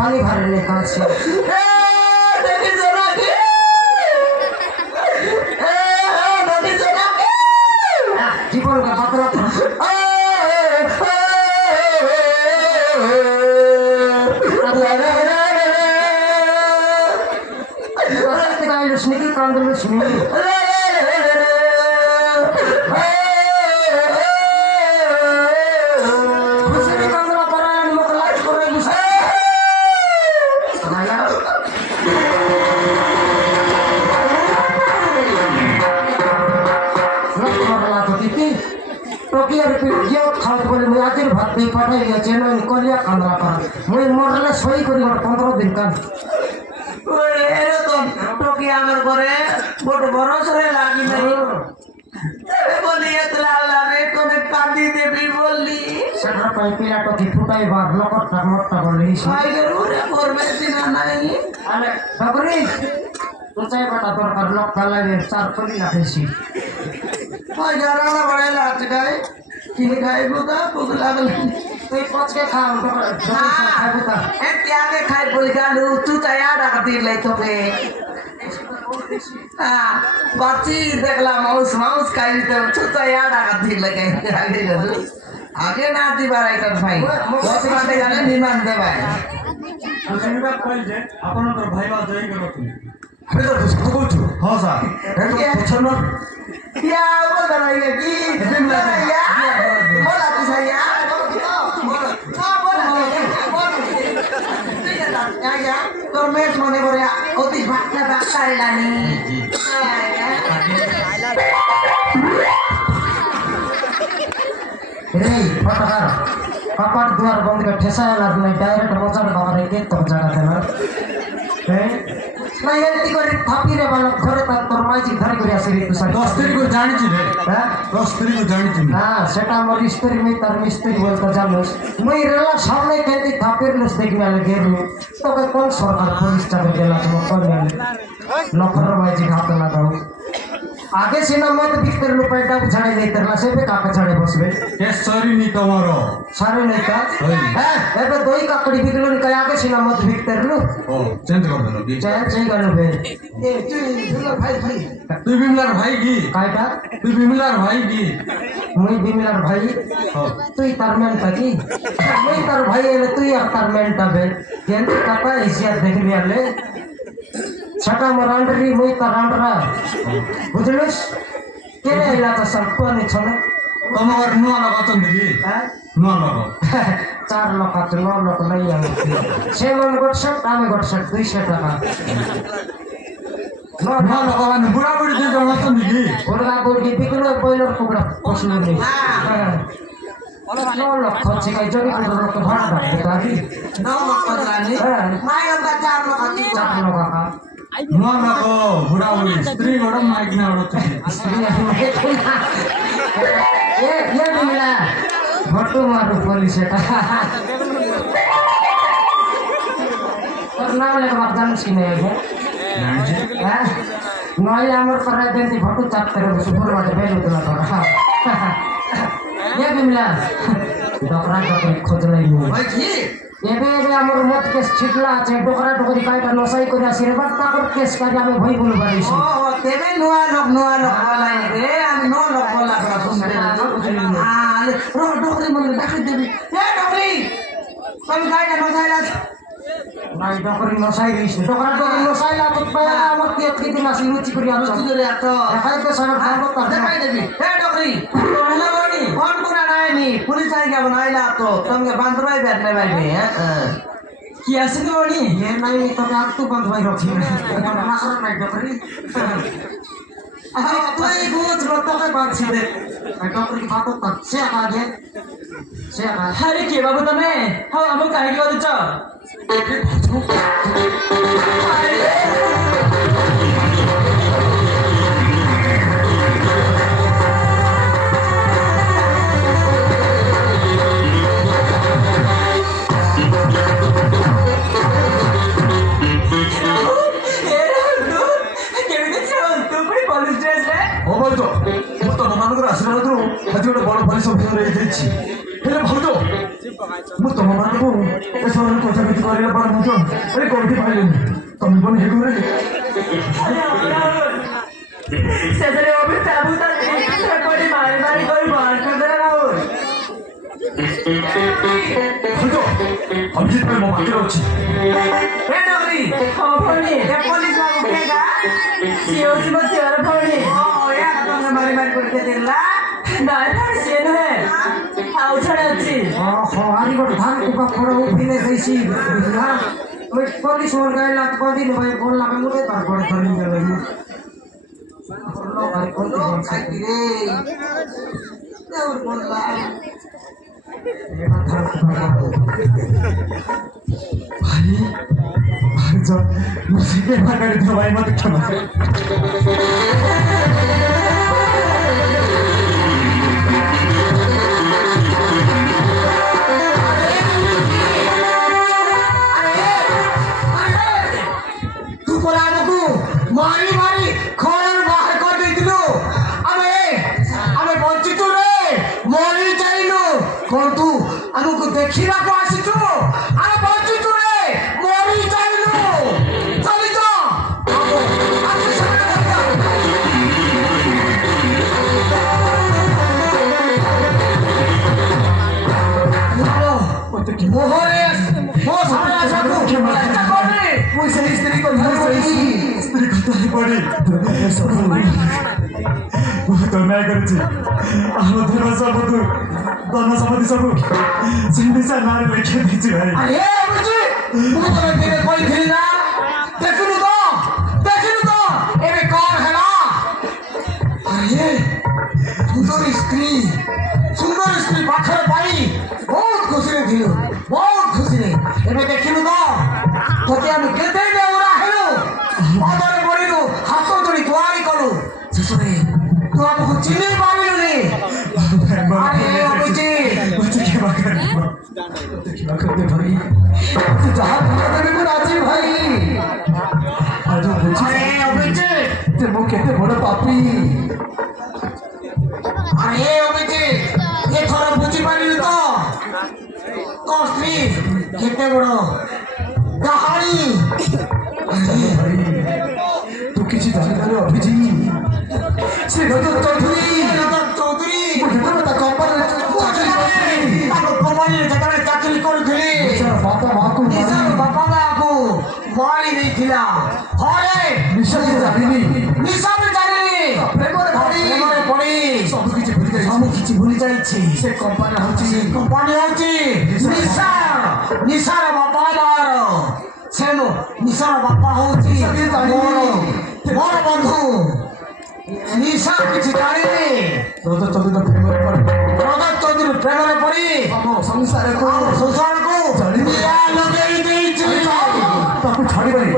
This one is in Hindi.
पानी भर लेकर जीवन का पत्र स्नेही कांदल भात नहीं पठाई गया चेन कलिया कांदा पर मुई मरले सही करी 15 दिन का এরকম তোকে আমার ঘরে বড় বড় সরে লাগি নাই বলি এতলা লাগে কোনে কাঁদি দেবি বললি সেটা পাই পিলা টকি ফুটাই বার লোকটা মোটটা বলি ভাইয়ের ওরে করবে দিনা নাই আরে বাবরি তো চাই বাটা দরকার লোক কালারে চার কলি লাগাইছি ওই যারা বড় লাগছে গায় কি খাইবো তা ভুক লাগলে তুই পচকে খাও খাইবো তা এতিয়াকে খাই বলি গালু তুই তাইয়া ডাকা দিলে তোকে বাচ্চি দেখলাম মাউস মাউস খাই দিতে তুই তাইয়া ডাকা দিলে আগে না দিবার আইতাম ভাই দশ মাসে গেলে নিমান দেবাই ଆପଣଙ୍କର ଭାଇବା ଜୟ କରନ୍ତୁ ହଁ ସାର୍ ପଛନ क्या बोल रहा है कि बोला तू सही है তোর মেট মনে করে অতি ভাটনা ব্যবসা এলানি রে ফটার পাপার দুয়ার বন্ধ করে ঠেসায় লাগ নাই ডাইরেক্ট মজার বাবা রে কে তোর জায়গাতে না না এতি করে থাপিরে বালক ঘরে তার তোর মাইজি ধরে করে আসি রে তুই 10 তারিখ জানিছি রে হ্যাঁ 10 তারিখ জানিছি না সেটা আমার স্ত্রী মেয়ে তার মিস্ত্রি বলতে জানোস মুই রেলা সামনে কেন্দ্রে থাপির লোস দেখি আলে গেরু তোকে কোন সরকার পুলিশ চাপে গেলা তোমার কোন নফর মাইজি হাতে লাগাও आगे से ना मत भीतर रुपएटा झाड़े नहीं तरला से पे काका झाड़े बसबे केस सरी नी तमारो सारे नहीं का हैं एबे दोई काकड़ी बिकलो नि कया आगे से ना मत भीतर लु ओ चेंज कर देलो की चेंज कर लो बे ए तुई भाई তুই বিমলার ভাই কি कायटा তুই বিমলার ভাই কি मुई बिमलार भाई तुई तार मेन का की मुई तार भाई एले तुई अब तार मेन ता बे केंद्र काका इसिया देख लिया ले छटा मरांडरी मुई तारांडरा बुझलस केरे इलाका सब कोने छने তোমার নুয়া লাগাতন দেখি हैं নুয়া লাগা 4 लोग आते 9 लोग नहीं आए से मन गोट शर्ट आमे गोट शर्ट 200 টাকা নুয়া লাগা মানে বুড়া বুড়ি যে জমাতন দেখি ওরা বুড়ি বিকলো বয়লর কুকুরা প্রশ্ন নেই হ্যাঁ 9 লক্ষ আছে কাই জমি করে লোক ভাড়া দেয় গাড়ি নাও মকলানি মাই আমরা চার লোক আছি 4 লোক আকা নুয়া লাগো বুড়া বুড়ি স্ত্রী গরম মাইক না ওড়তে ये मिला फोटो मारो पुलिस এটা और नाम लेके बात जानस की नहीं है हैं नई हमर पर देंती फोटो चाप करे सुपर वाटे बेल उतला तो ये मिला डोकरा डोकरी खोज লাই ভাই কি এবে এবে আমার মত কেস ছিটলা আছে ডোকরা ডোকরি কাইটা নসাই করে আসি রে বাট তাকর কেস কাজে আমি ভই বল পারিছি ও তেবে নোয়া লোক বলাই রে আমি নো লোক বলা করা শুনতে আর রো ডোকরি মনে ডাকি দেবি এ ডোকরি তুমি গাইটা নসাইলা নাই ডোকরি নসাই দিস ডোকরা ডোকরি নসাইলা তো পায়া আমার কি কি মাসি রুচি করি আছো রুচি করে এত দেখাই তো সারা খাবো তা দেখাই দেবি এ ডোকরি হ্যালো বড়ি ফোন কোনা নাইনি পুলিশ আই গেল নাইলা তো তুমি বান্দরাই বেটনে বাইবে হ্যাঁ কি আছে তো বড়ি ये नहीं तो मैं तू बंद भाई रखी मासरा नहीं डोकरी তুই বুঝ রতকে বাঁচি দে डोकरी की बात तो से आगे আরে কে বাবু তুমি হাও আমো কাহি কি বলছ ହରେଇ ଦେଇଛି ହେଲେ ଭାଉଜ ମୁଁ ତମମାନଙ୍କୁ ଏସବୁ କଥା କିଛି କରିବା ପରେ ଭାଉଜ ଆରେ କୋଉଠି ପାଇଲିନି ତମେ କଣ ହେଇଗଲେ ସେଥିରେ ଅଭି ଚାବୁ ତାକୁ ମାରି ମାରି କରି ବାହାର କରିଦେଲା ରାହୁଲ ଭାଉଜ ଅଭିଜିତ ଭାଇ ମୋ ପାଖରେ ଅଛି ଏ ଡଗରି ହଁ ଭଉଣୀ ଏ ପୋଲିସ ବାବୁ କେଗା ସିଏ ହେଉଛି ମୋ ଝିଅର ଭଉଣୀ ୟା ତମେ ମାରି ମାରି କରିକେ ଦେଲା ନାଇଁ ନାଇଁ ସିଏ ନୁହେଁ ଆଉ ଜଣେ ଅଛି ଓହୋ ଆରି ଗୋଟେ ଧାନ କୁପା ଫୋଡ଼ ଉଠିଲେ ସେଇସି ওই পুলিশ ওর গায়ে লাত করে দিল ভাই বললাম আমি ওরে তারপরে ধরে গেল বললো ভাই কোন কোন খাইতি রে দেউর বললা এটা ধান কুপা ভাই ভাউজ মুসিকে ভাগাড়ি দিও ভাই মতে ক্ষমা মারি মারি খড়ের বাহার করে দিয়েছিল আমি বঞ্চিত রে মরি যাইলু কিন্তু আমাকে দেখিବାକୁ আসিছু আমি বঞ্চিত রে মরি যাইলু চলি তো মোহরে ମୋ ସାମনে ଆସିବାକୁ ଚେଷ୍ଟା କରୁନି ମୁଁ ସେଇ ସ୍ତ୍ରୀ କଥା ସ୍ତ୍ରୀ କଥା ପଡ଼ି ବହୁତ ଅନ୍ୟାୟ କରିଛି ଆମ ଧନ ସମ୍ପତ୍ତି ସବୁ ସେ ନିଶା ନାଁରେ ଲେଖି ଦେଇଛି ଭାଇ ଆରେ ବୁଝି ମୁଁ ତୋର ଦିନେ କହିଥିଲି ନା ଦେଖିଲୁ ତ ଏବେ କଣ ହେଲା ଆରେ ସୁନ୍ଦର ସ୍ତ୍ରୀ ପାଖରେ ପାଇ ବହୁତ ଖୁସିରେ ଥିଲୁ ବହୁତ ଖୁସିରେ ଏବେ ଦେଖିଲୁ ତ ତୋତେ ଆମେ କେତେ ନେଉରା ହେଲୁ ଅଦରେ ପଡ଼ିଲୁ ହାତ ଧରି ଦୁଆରି କଲୁ ଶେଷରେ ତୁ ଆମକୁ ଚିହ୍ନି ପାରିଲୁନି ଆରେ ଭାଇ ତୁ ଯାହା ଦେବି ମୁଁ ରାଜି ଭାଇ ଆରେ ଅଭିଜିତ ମୁଁ କେତେ ବଡ଼ ପାପି ଆରେ ଅଭିଜିତ ଏଥର ବୁଝିପାରିଲୁ ତ ତୋ ସ୍ତ୍ରୀ କେତେ ବଡ଼ ଗାହାଣୀ ତୁ କିଛି ଜାଣିପାରୁ ଅଭିଜିତ ସେ ରଜତ ଚୌଧୁରୀ ତା କମ୍ପାନୀରେ ଚାକିରି କରୁଥିଲି ନିଜର ବାପା ମାଆକୁ ମାରି ଦେଇଥିଲା ହରେ ନିଶା ଜାଣିନି ନିଶା ବି ଜାଣିନି ପ୍ରେମରେ ପଡ଼ି ସବୁ କିଛି ଭୁଲି ଯାଇଛି କିଛି ଭୁଲି ଯାଇଛି ସେ କମ୍ପାନୀ ହଉଛି ନିଶାର ବାପା ମାର ସେ ନିଶାର ବାପା ହଉଛି ମୋର ବନ୍ଧୁ ନିଶା କିଛି ଜାଣିନି ରଜତ ଚୌଧୁରୀ ପ୍ରେମରେ ପଡ଼ି ଆମ ସଂସାରକୁ ନିଆଁ ଲଗେଇ ଦେଇଛି ତାକୁ ଛାଡ଼ିବନି